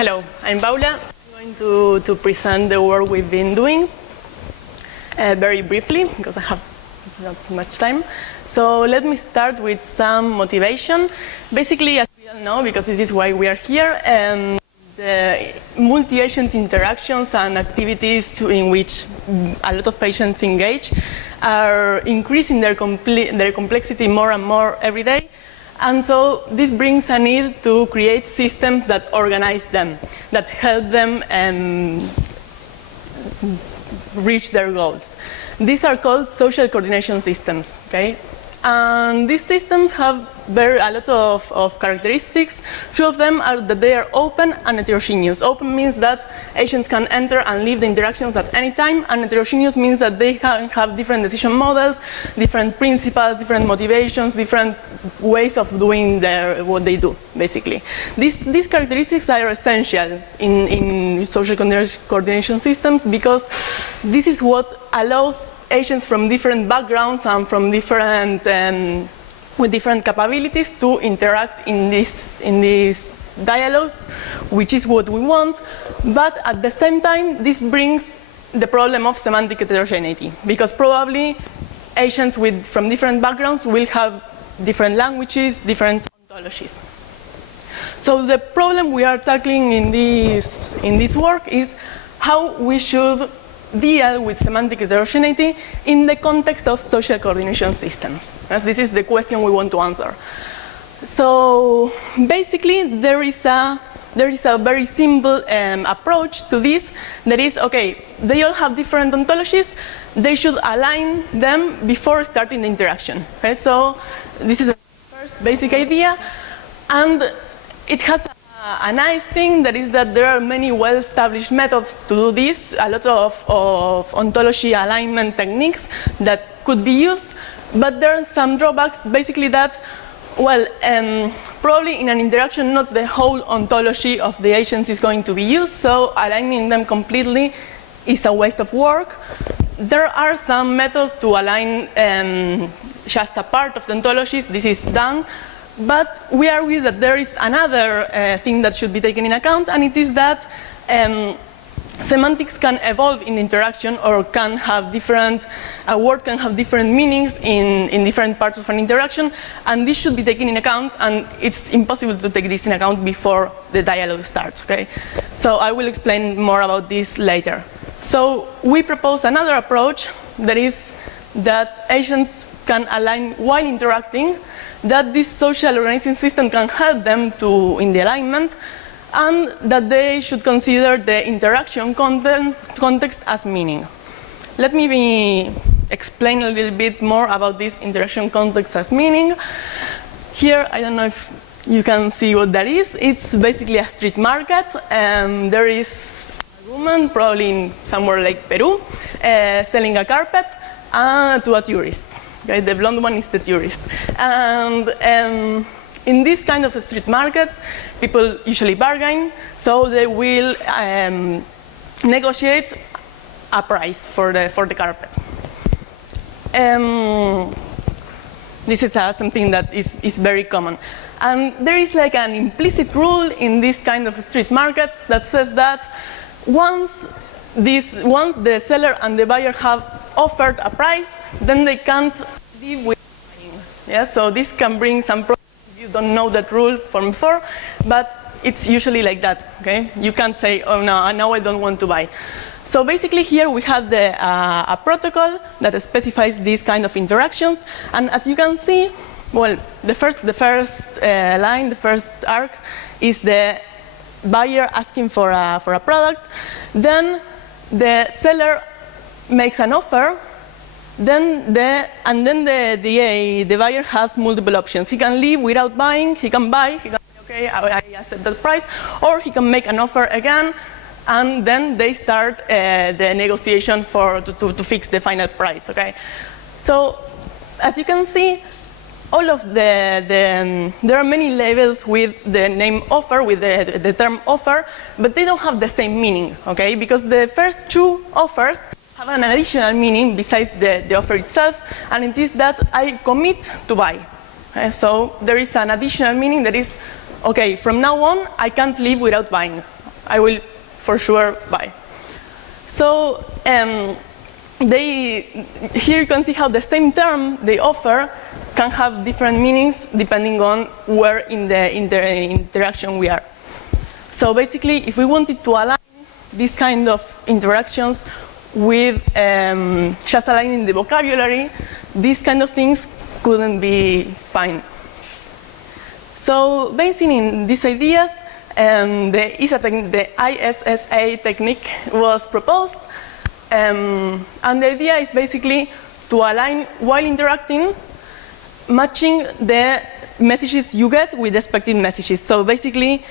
Hello, I'm Paula. I'm going to present the work we've been doing very briefly because I have not much time. So let me start with some motivation. Basically, as we all know, because this is why we are here, the multi-agent interactions and activities in which a lot of patients engage are increasing their complexity more and more every day. And so this brings a need to create systems that organize them, that help them reach their goals. These are called social coordination systems, okay? And these systems have a lot of characteristics. Two of them are that they are open and heterogeneous. Open means that agents can enter and leave the interactions at any time, and heterogeneous means that they can have different decision models, different principles, different motivations, different ways of doing what they do, basically. These characteristics are essential in social coordination systems because this is what allows agents from different backgrounds and from different with different capabilities to interact in these dialogues, which is what we want. But at the same time, this brings the problem of semantic heterogeneity, because probably agents from different backgrounds will have different languages, different ontologies. So the problem we are tackling in this work is how we should deal with semantic heterogeneity in the context of social coordination systems. As this is the question we want to answer. So basically, there is a very simple approach to this. That is, okay, they all have different ontologies. They should align them before starting the interaction. Okay, so this is the first basic idea, and it has a nice thing, that is that there are many well-established methods to do this, a lot of ontology alignment techniques that could be used, but there are some drawbacks, basically that, well, probably in an interaction not the whole ontology of the agents is going to be used, so aligning them completely is a waste of work. There are some methods to align just a part of the ontologies. This is done. But we argue that there is another thing that should be taken into account, and it is that semantics can evolve in the interaction, or can have a word can have different meanings in different parts of an interaction, and this should be taken into account, and it's impossible to take this into account before the dialogue starts, okay? So I will explain more about this later. So we propose another approach, that is that agents can align while interacting, that this social organizing system can help them in the alignment, and that they should consider the interaction context as meaning. Let me explain a little bit more about this interaction context as meaning. Here, I don't know if you can see what that is. It's basically a street market, and there is a woman, probably somewhere like Peru, selling a carpet to a tourist. Okay, the blonde one is the tourist. And in this kind of street markets, people usually bargain, so they will negotiate a price for the carpet. This is something that is very common. And there is like an implicit rule in this kind of street markets that says that once the seller and the buyer have offered a price, then they can't live without buying. Yeah? So this can bring some problems if you don't know that rule from before, but it's usually like that. Okay? You can't say, oh no, now I don't want to buy. So basically here we have a protocol that specifies these kind of interactions, and as you can see, well, the first line, the first arc, is the buyer asking for a product. Then the seller makes an offer, then the buyer has multiple options. He can leave without buying, he can buy, he can say, okay, I accept that price, or he can make an offer again, and then they start the negotiation to fix the final price, okay? So, as you can see, all of there are many labels with the name offer, with the term offer, but they don't have the same meaning, okay? Because the first two offers have an additional meaning besides the offer itself, and it is that I commit to buy. Okay? So there is an additional meaning that is, okay, from now on, I can't live without buying. I will for sure buy. So here you can see how the same term they offer can have different meanings depending on where in the interaction we are. So basically, if we wanted to align these kind of interactions with just aligning the vocabulary, these kind of things couldn't be fine. So based in these ideas, the ISSA technique was proposed, and the idea is basically to align while interacting, matching the messages you get with expected messages. So basically,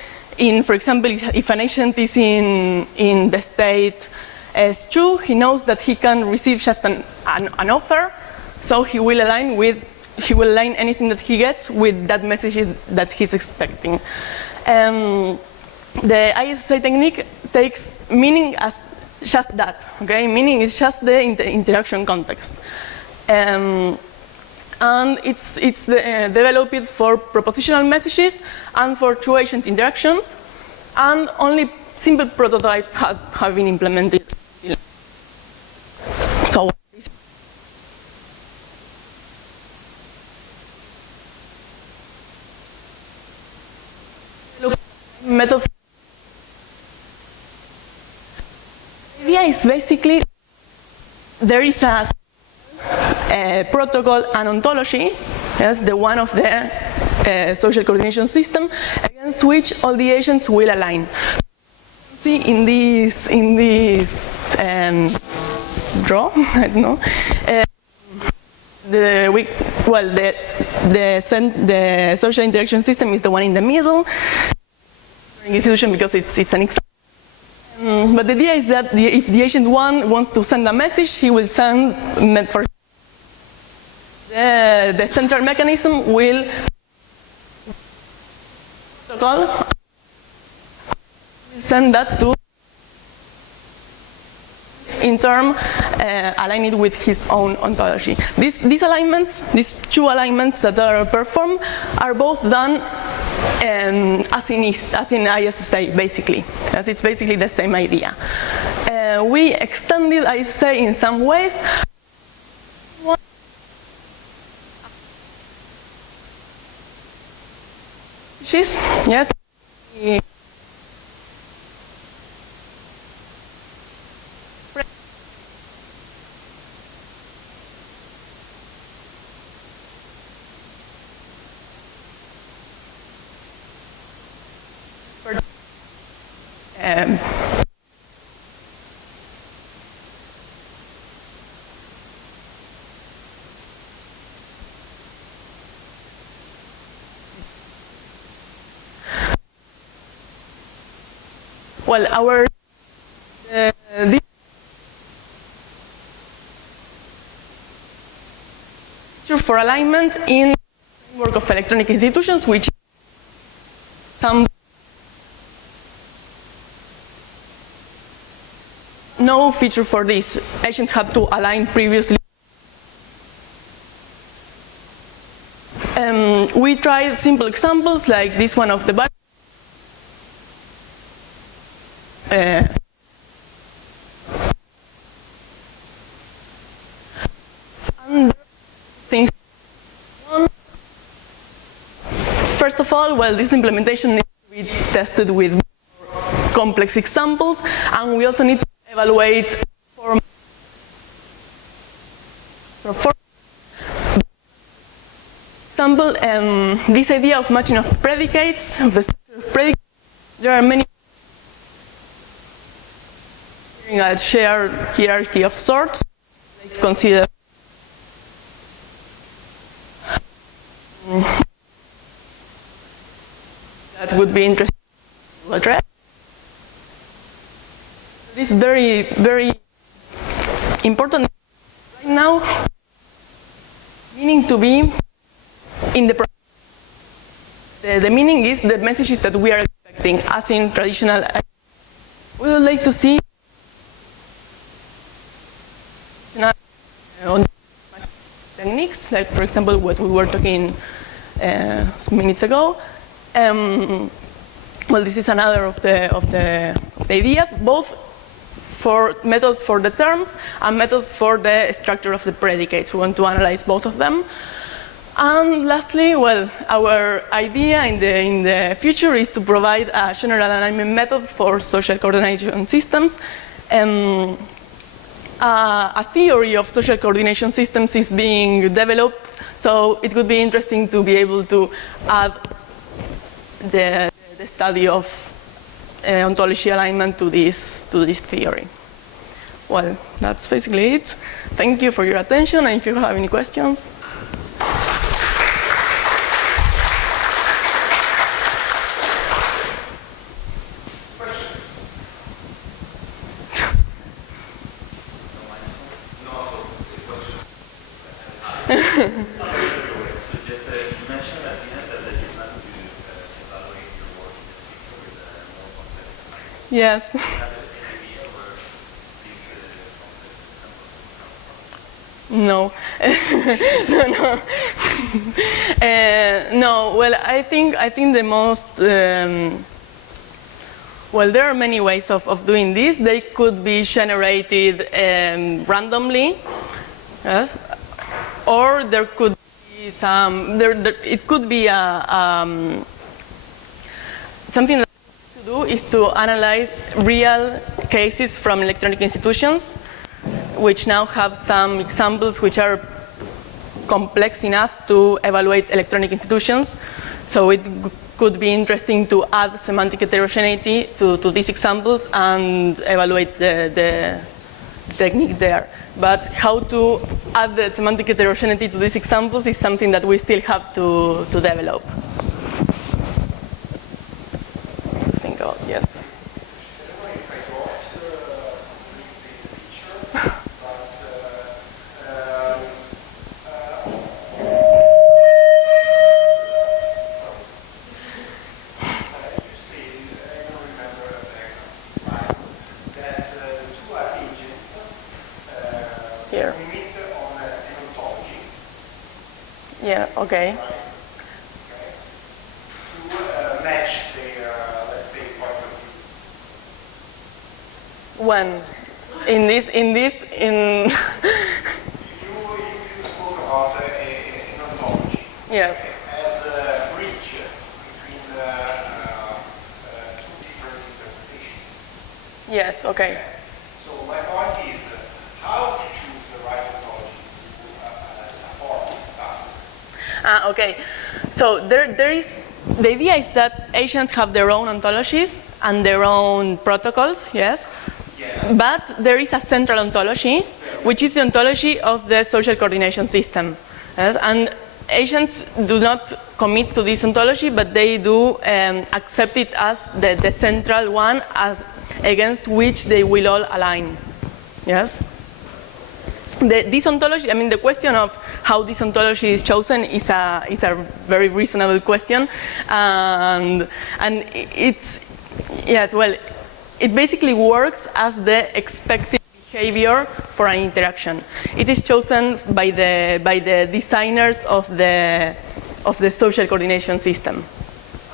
for example, if an agent is in the state S2, he knows that he can receive just an offer, so he will align anything that he gets with that message that he's expecting. The ISSA technique takes meaning as just that, okay? Meaning is just the interaction context. And it's developed for propositional messages and for true agent interactions, and only simple prototypes have been implemented. So method. The idea is basically there is a protocol and ontology, yes, the one of the social coordination system, against which all the agents will align. See in this draw, I don't know. The social interaction system is the one in the middle. Institution because it's an example. But the idea is that if the agent 1 wants to send a message, he will send for the central mechanism will send that to in turn align it with his own ontology. These alignments, these two alignments that are performed, are both done as in ISSA, basically, as it's basically the same idea. We extended ISSA in some ways. Yes. Well, our for alignment in the framework of electronic institutions, which some no feature for this. Agents had to align previously. We tried simple examples like this one of the and things. First of all, well, this implementation needs to be tested with more complex examples, and we also need to evaluate for example, this idea of matching of predicates, there are many a shared hierarchy of sorts. Like consider that would be interesting to address. It is very, very important right now, meaning to be in the meaning is the messages that we are expecting, as in traditional. We would like to see techniques, like for example what we were talking minutes ago, well, this is another of the ideas, both for methods for the terms and methods for the structure of the predicates. We want to analyze both of them. And lastly, well, our idea in the future is to provide a general alignment method for social coordination systems. A theory of social coordination systems is being developed, so it would be interesting to be able to add the study of ontology alignment to this theory. Well, that's basically it. Thank you for your attention, and if you have any questions. Yes. No. No. No. Well, I think the most well, there are many ways of doing this. They could be generated randomly, yes, or there could be some. It could be something that to do is to analyze real cases from electronic institutions, which now have some examples which are complex enough to evaluate electronic institutions. So it could be interesting to add semantic heterogeneity to these examples and evaluate the technique there. But how to add the semantic heterogeneity to these examples is something that we still have to develop. Think about, yes. Here. Yeah, okay. To match their, let's say, point of view. When? In You spoke about an ontology. Yes. As a bridge between two different interpretations. Yes, okay. So my point is, how to choose the right ontology to support this task? Okay. So there is, the idea is that agents have their own ontologies and their own protocols, yes? Yeah. But there is a central ontology, which is the ontology of the social coordination system. Yes? And agents do not commit to this ontology, but they do accept it as the central one as against which they will all align. Yes? This ontology, I mean, the question of how this ontology is chosen is a very reasonable question, and it's, yes, well, it basically works as the expected behavior for an interaction. It is chosen by the designers of the social coordination system.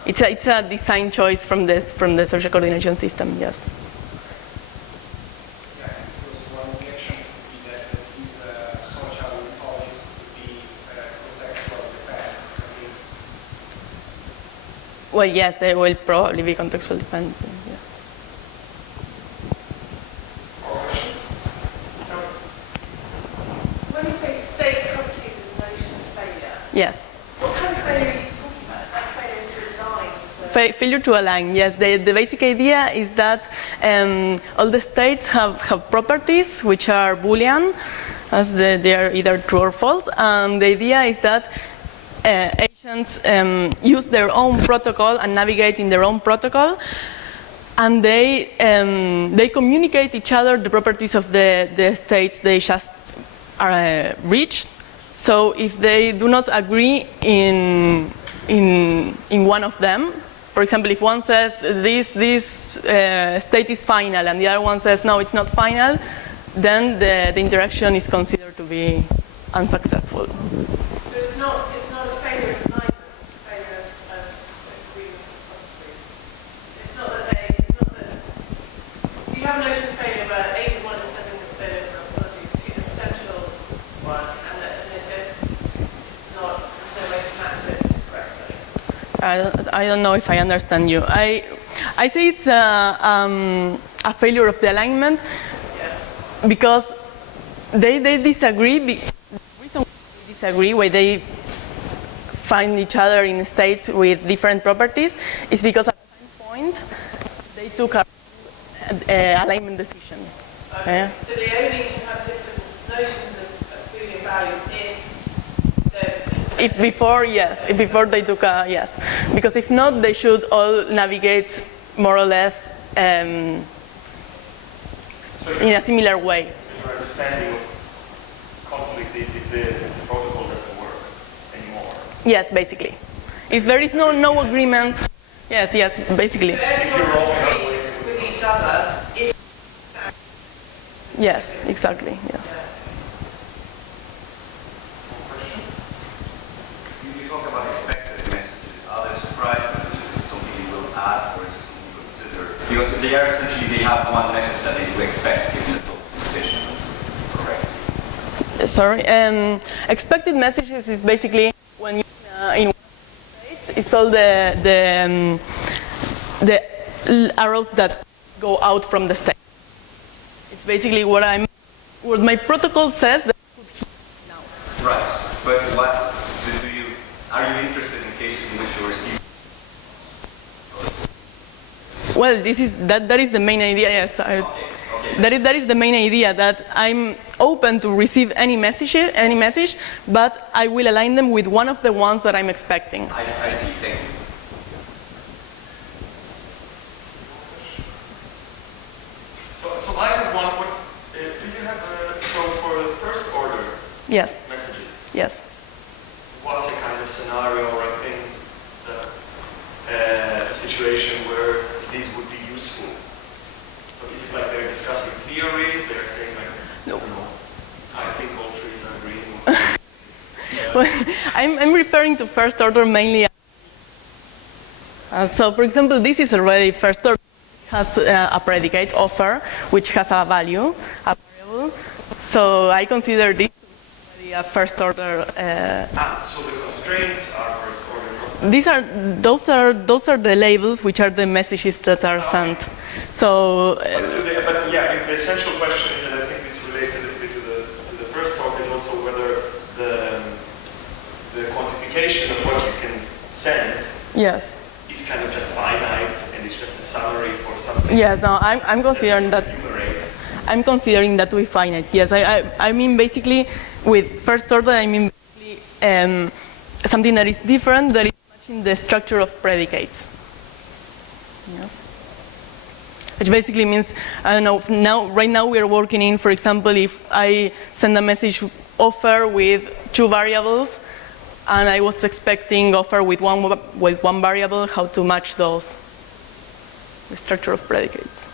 It's a design choice from the social coordination system. Yes. Well, yes, they will probably be contextual dependent. Yes. When you say state properties in relation to failure, Yes. what kind of failure are you talking about? Is that failure to align? Failure to align, yes. The basic idea is that all the states have properties which are Boolean, as they are either true or false, and the idea is that agents use their own protocol and navigate in their own protocol, and they communicate each other the properties of the states they just reached. So if they do not agree in one of them, for example, if one says this state is final and the other one says no, it's not final, then the interaction is considered to be unsuccessful. So it's not a failure of alignment, it's a failure of agreement of I don't know if I understand you. I say it's a failure of the alignment because they disagree. The reason why they disagree, why they find each other in states with different properties, is because at some point they took a alignment decision. Okay? So they only have different notions of Boolean values if before they took a yes. Because if not, they should all navigate more or less in a similar way. So your understanding of conflict is if the protocol doesn't work anymore. Yes, basically. If there is no agreement, yes, basically. So everyone agrees with each other if Yes, exactly, yes. You talk about expected messages. Are there surprise messages? Is it something you will add, or is it something you consider? Because they are essentially, they have one message that they do expect given the position is correct. Sorry. Expected messages is basically when you in one states, it's all the arrows that go out from the state. It's basically what my protocol says that I could hit now. Right. But what are you interested in cases in which you receive? Well, that is the main idea. Yes, Okay. that is the main idea, that I'm open to receive any message, but I will align them with one of the ones that I'm expecting. I see. Thank you. So I have one. Do you have so for the first order Yes, messages? yes. What's a kind of scenario or a thing, a situation where these would be useful? So is it like they're discussing theory? They're saying like, No. I think all trees are green. Well, I'm referring to first order mainly. So, for example, this is already first order. It has a predicate offer, which has a value, a variable. So I consider this already a first order. So the constraints are first order. Those are the labels, which are the messages that are sent. So. But yeah, the essential question is, and I think this relates a little bit to the first talk, is also whether the quantification of what you can send Yes. is kind of just finite and it's just a summary for something. Yes. No, I'm considering that. Enumerate. I'm considering that to be finite. Yes. I mean basically with first order. I mean basically something that is different, that is matching the structure of predicates. Yes. Which basically means, I don't know, right now we are working in, for example, if I send a message offer with 2 variables, and I was expecting offer with one variable, how to match those, the structure of predicates.